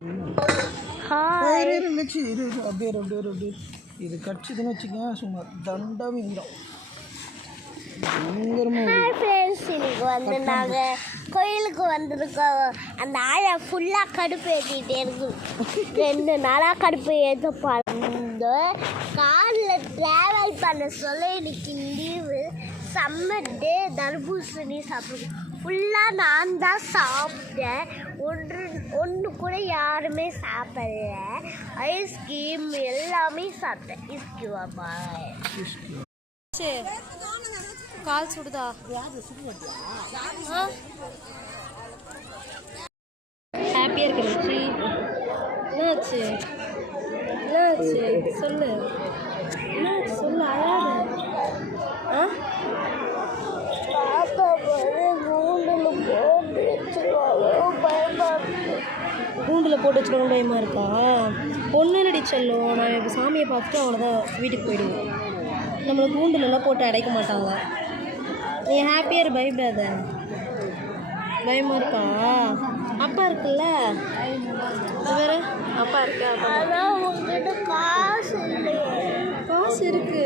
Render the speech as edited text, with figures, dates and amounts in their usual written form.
இது கட்சிதுன்னு வச்சுக்கோங்க சும்மா தண்டாவே விடும். இன்னைக்கு வந்து நாங்கள் கோயிலுக்கு வந்திருக்கோம். அந்த ஆழை ஃபுல்லாக கடுப்பு ஏற்றிட்டே இருக்கு. 2 நாளாக கடுப்பு ஏற்றப்பாடு. காரில் ட்ராவல் பண்ண சொல்ல இன்னைக்கு லீவு. சம்மர் டே. தர்பூசணி சாப்பிடுவோம். ஃபுல்லாக நான் தான் சாப்பிட்டேன். ஒன்று கூட யாருமே சாப்பிடல. ஐஸ்கிரீம் எல்லாமே சாப்பிட்டேன். ஐஸ்கிரீமா கால் சுடுதா? ஹாப்பியாக இருக்கிற என்னாச்சு? என்னாச்சு சொல்லு. என்னாச்சு சொல்லு. அழாத. கூண்டில் போட்டு வச்சுக்கணும் பயமாக இருக்கா? ஒன்றும் இல்லடி செல்லும். நான் இப்போ சாமியை பார்த்துட்டு அவ்வளோதான் வீட்டுக்கு போயிடுவேன். நம்மளை கூண்டுலெல்லாம் போட்டு அடைக்க மாட்டாங்க. நீ ஹாப்பியாக பயப்படாத. பயமாக இருக்கா? அப்பா இருக்குல்ல வேற. அப்பா இருக்கா? காசு இருக்கு.